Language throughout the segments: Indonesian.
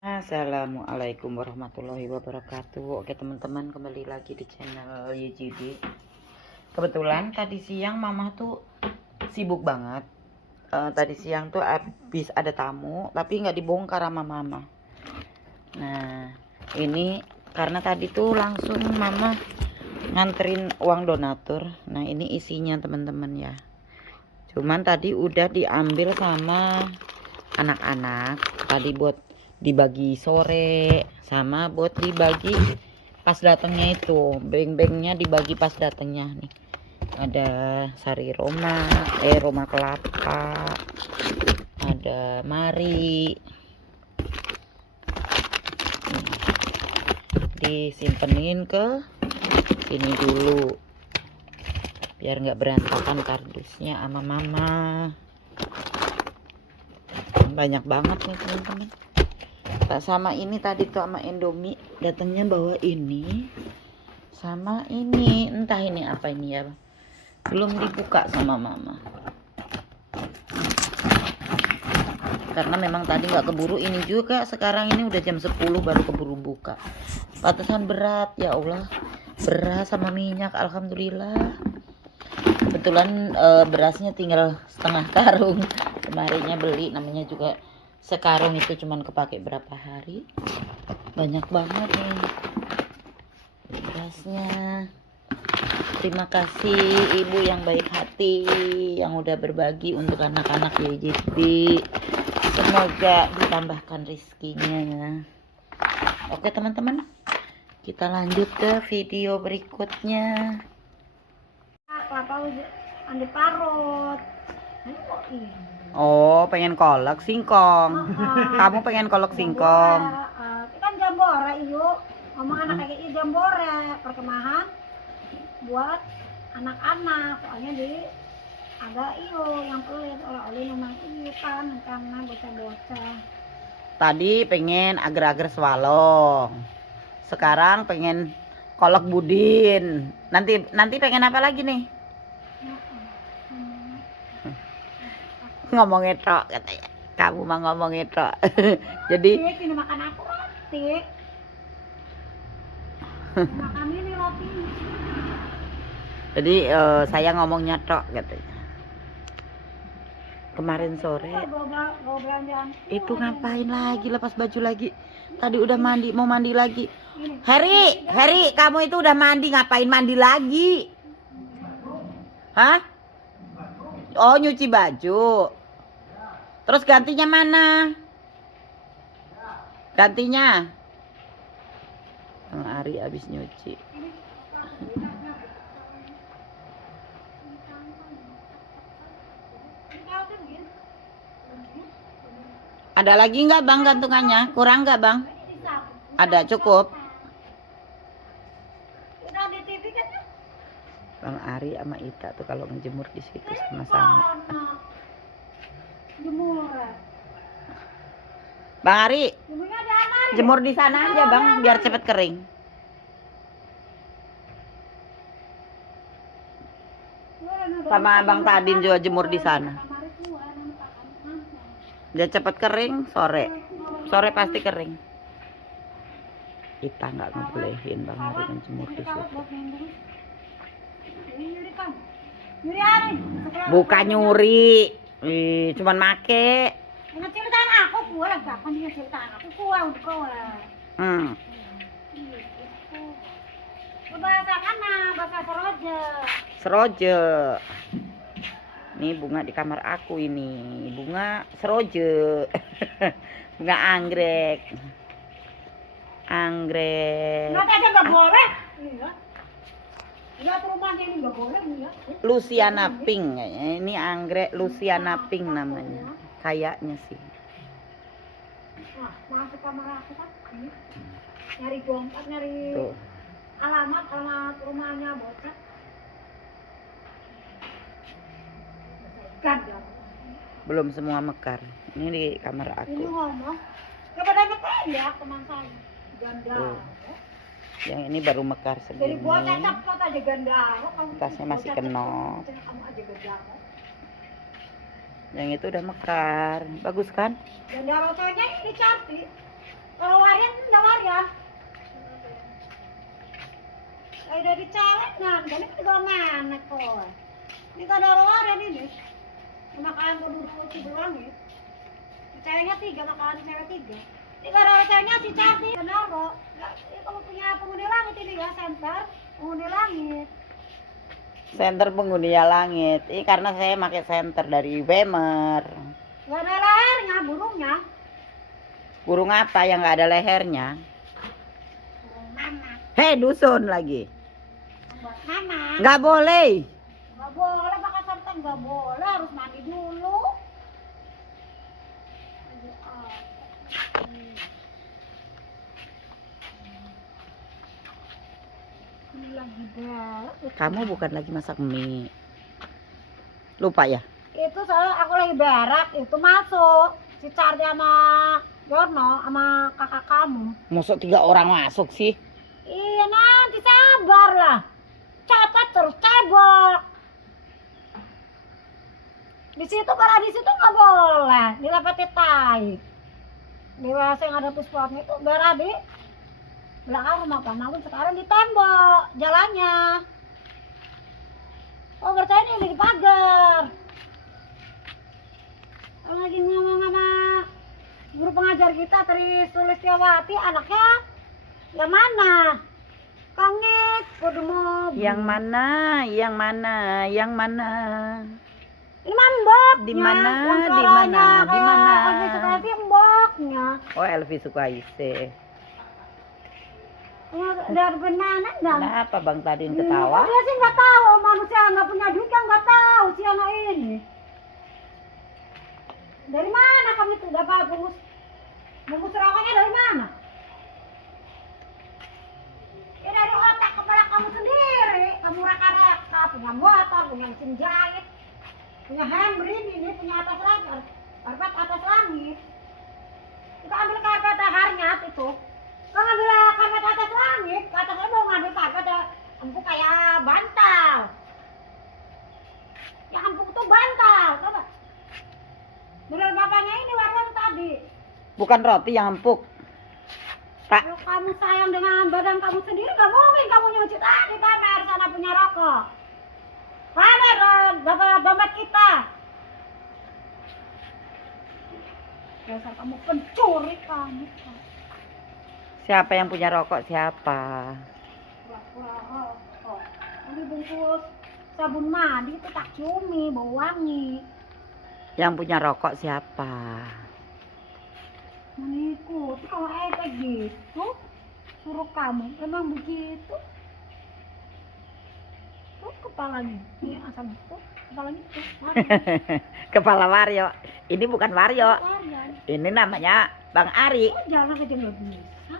Assalamualaikum warahmatullahi wabarakatuh. Oke teman-teman, kembali lagi di channel YGB. Kebetulan tadi siang mama tuh sibuk banget. Tadi siang tuh habis ada tamu, tapi nggak dibongkar sama mama. Nah ini karena tadi tuh langsung mama nganterin uang donatur. Nah ini isinya teman-teman ya. Cuman tadi udah diambil sama anak-anak. Tadi buat dibagi sore sama buat dibagi pas datangnya, itu beng-bengnya dibagi pas datangnya nih. Ada sari Roma, Roma kelapa, ada mari, disimpenin ke sini dulu biar nggak berantakan kardusnya sama mama. Banyak banget nih teman-teman. Sama ini tadi tuh sama Indomie datangnya bawa ini sama ini, entah ini apa ini ya, belum dibuka sama mama karena memang tadi nggak keburu. Ini juga sekarang ini udah jam 10 baru keburu buka. Pantesan berat, ya Allah, beras sama minyak. Alhamdulillah kebetulan berasnya tinggal setengah karung. Kemarinnya beli, namanya juga sekarung, itu cuman kepake berapa hari. Banyak banget nih berasnya. Terima kasih ibu yang baik hati yang udah berbagi untuk anak-anak YGB. Semoga ditambahkan rezekinya. Oke teman-teman, kita lanjut ke video berikutnya. Kelapa ande parut. Oh, pengen kolak singkong. Kamu pengen kolak singkong. Kan jambore iyo. Ngomong anak kayak iyo jambore, perkemahan buat anak-anak. Soalnya di ada iyo yang pelit oleh memang iyo kan karena bocah-bocah. Tadi pengen agar-agar swalong. Sekarang pengen kolak budin. Nanti pengen apa lagi nih? Ngomong etok katanya. Kamu mah ngomong etok. Jadi ini makan aku roti. Makan ini roti. Jadi saya ngomongnya tok katanya. Kemarin sore itu ngapain lagi, lepas baju lagi. Tadi udah mandi, mau mandi lagi. Heri, kamu itu udah mandi, ngapain mandi lagi? Hah? Oh, nyuci baju. Terus gantinya mana? Gantinya? Bang Ari habis nyuci. Ada lagi nggak bang gantungannya? Kurang nggak bang? Ada, cukup. Bang Ari sama Ita tuh kalau ngejemur di situ sama-sama. Bang Ari, jemur di sana aja bang, biar cepet kering. Sama Bang Tadin juga jemur di sana. Biar cepet kering, sore pasti kering. Kita nggak ngebolehin Bang Ari menjemur di situ. Bukan nyuri, cuman make. Ngeceritain aku gua lah, kapan dia ceritain aku gua udah kowe. Bahasa mana? Bahasa Seroje. Seroje. Nih bunga di kamar aku ini, bunga seroje. Bunga anggrek. Nanti aja nggak boleh. Iya. Lihat rumahnya ini nggak boleh ya. Luciana Pink kayaknya. Ini anggrek Luciana Pink namanya. Kayaknya sih. Nah, masuk kamar aku kan. Nyari dompet, nyari Tuh. alamat rumahnya bocah. Belum semua mekar. Ini di kamar aku. Ini ngomong. Kepadanya pendek teman saya. Ganda. Yang ini baru mekar Jadi segini. buat cepet aja ganda. Tasnya masih kenop. Kamu aja ganda. Yang itu udah mekar. Bagus kan? Ganda rotanya ini cantik. udah dicewek kan, ini juga mana kok. Ini kan ada luar ini. Makanan dulu si belang ya. Ceweknya 3, makanan cewek 3. Ini kalau ceweknya si cantik, kenapa? Ini kamu punya penghuni langit ini ya, center penghuni langit. Senter penghuni langit. Ini karena saya pakai senter dari Wemer. Gak ada lehernya, burungnya. Burung apa yang nggak ada lehernya? Burung mama. Hei, dusun lagi. Buat mama. Nggak boleh. Gak boleh pakai santan, gak boleh, harus mandi dulu. Ini lagi galak. Kamu bukan lagi masak mie. Lupa ya? Itu soalnya aku lagi berak, itu masuk si Cardi sama Yono sama kakak kamu. Masuk 3 orang masuk sih. Iya nanti sabar lah. Catat terus cebok. Di situ para di situ nggak boleh, dilepeti tai. Dewasa yang ada puspatnya itu biar di belakang rumah Pak Mamun sekarang di tembok jalannya. Oh berarti ini di pagar. Lagi ngomong sama guru pengajar kita Tri Sulistiawati, anaknya yang mana? Kangit, kudu mobil. Yang mana? Yang mana? Yang mana? Ini mah mboknya. Di mana? Yang Di suaranya mana? Di kayak mana? Elvi Sukaisi mboknya. Oh, Elvi Sukaisi. Dari mana enggak? Kenapa Bang Tadin ketawa? Dia sih nggak tahu, manusia nggak punya duit kan nggak tahu si anak ini. Dari mana kamu itu dapat bungkus rokoknya dari mana? Ya dari otak kepala kamu sendiri. Kamu raka-raka, punya motor, punya mesin jahit, punya handbrake ini, punya atas langit, karpet atas langit. Kita ambil karpet harnyat itu. Kau ngambil karpet atas langit, kata saya mau ngambil karpet empuk kayak bantal. Yang empuk tuh bantal, coba. Bener bapaknya ini warna tadi. Bukan roti yang empuk. Pak, Kalau kamu sayang dengan badan kamu sendiri, gak mungkin kamu nyuci tadi pamer sana punya rokok. Pamer dompet kita. Dasar kamu pencuri kamu. siapa yang punya rokok? Siapa? Pura-pura rokok. Ini bungkus sabun mandi itu tak ciumi, bau wangi. Yang punya rokok siapa? Mengikuti kalau kayak gitu, suruh kamu memang begitu. Tuh kepalanya, ini asam tuh kepalanya tuh. Kepala Waryo. Ini bukan Waryo. Varian. Ini namanya Bang Ari. Oh, jalan aja nggak bisa.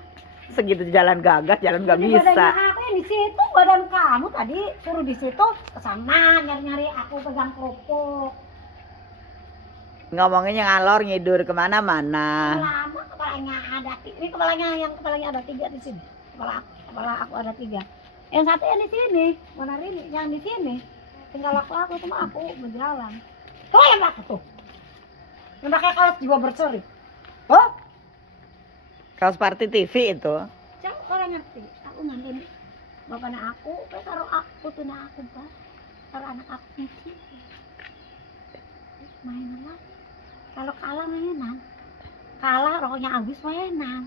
Segitu jalan gagah, jalan nggak Jadi bisa. badannya aku yang di situ, badan kamu tadi suruh di situ kesana nyari-nyari aku pegang kerupuk. Ngomongnya ngalor ngidur kemana-mana. Lama kepalanya ada ini kepalanya ada 3 di sini. Kepala aku ada 3. Yang satu yang di sini, mana ini? Yang di sini. Tinggal aku cuma aku berjalan. Tuh yang aku tuh. Yang pakai kaos jiwa berseri. Oh, Kaos Party TV itu. jangan orang ngerti. Aku ngantin bapaknya aku, taruh aku tuh aku pak. Taruh anak aku nyuci. Mainan lah. Kalau kalah mainan. Kalah rokoknya habis mainan.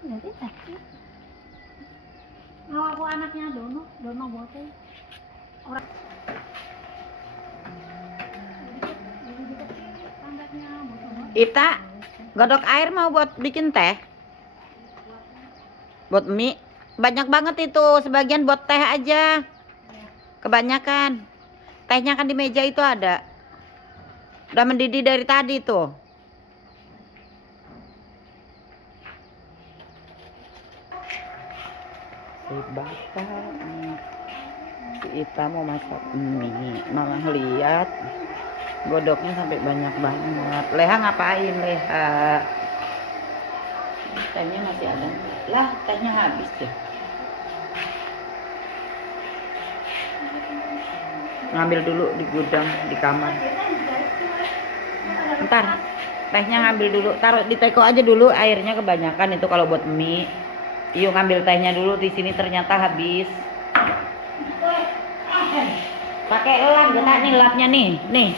Jadi sakit. Mau aku anaknya Dono botol. Orang Ita, godok air mau buat bikin teh? Buat mie? Banyak banget itu, sebagian buat teh aja. Kebanyakan. Tehnya kan di meja itu ada. Udah mendidih dari tadi tuh. Si bapak, si Ita mau masak mie. Mama lihat godoknya sampai banyak banget. Leha ngapain Leha? Tehnya masih ada. Lah, tehnya habis deh. Ngambil dulu di gudang di kamar. Ntar tehnya ngambil dulu, taruh di teko aja dulu, airnya kebanyakan itu kalau buat mie. Yuk ngambil tehnya dulu di sini ternyata habis. Pakai lap gak nih lapnya nih. Nih.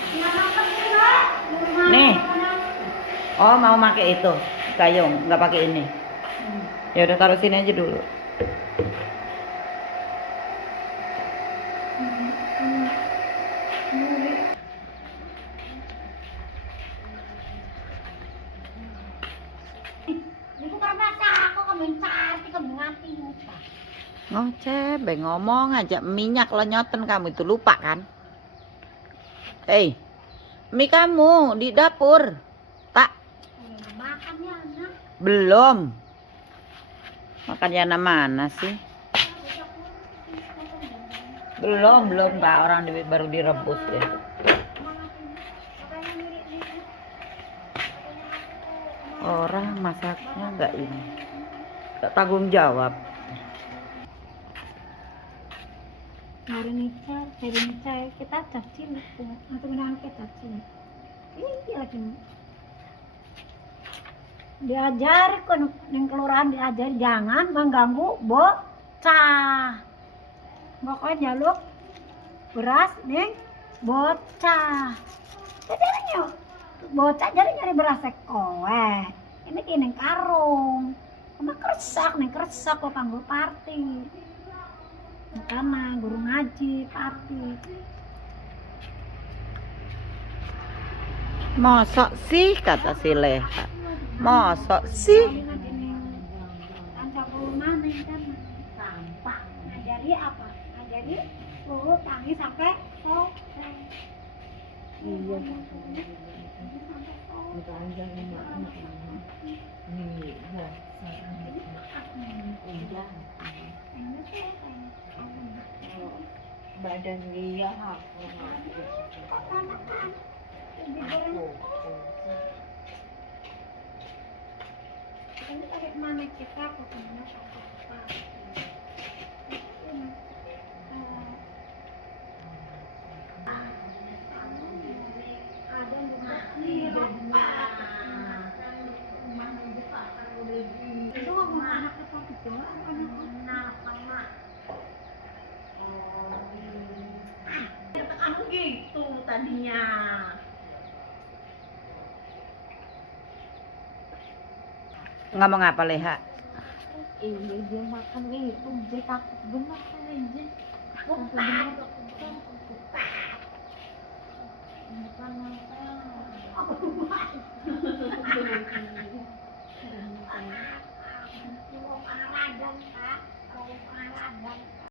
Nih. Oh, mau pakai itu. Gayung, nggak pakai ini. Ya udah taruh sini aja dulu. Ngoceh, ngomong aja minyak lenyoten kamu itu lupa kan? Hei, mie kamu di dapur, tak? Belum. Makannya mana sih? Belum Pak, orang baru direbus deh. Orang masaknya nggak ini, nggak tanggung jawab. Hari ini kita cacing atau menang kita cacing. Ini lagi diajar kan yang kelurahan diajar jangan mengganggu bocah. Pokoknya jaluk beras neng bocah. Jadinya bocah jadi nyari beras kowe. Ini kini karung. Sama kersak kok kanggo party. Karena guru ngaji party. Mosok sih kata si Leha. Mosok sih. Ngajari apa? Ngajari suruh tangi sampai sore. Iya. Badan dia aku ini tarik mana kita ke mana itu ngomong anak kita gitu anak sama kamu gitu tadinya. Ngomong apa Leha? Iya dia makan itu dia takut benar kan aja. Benar. Bukan apa.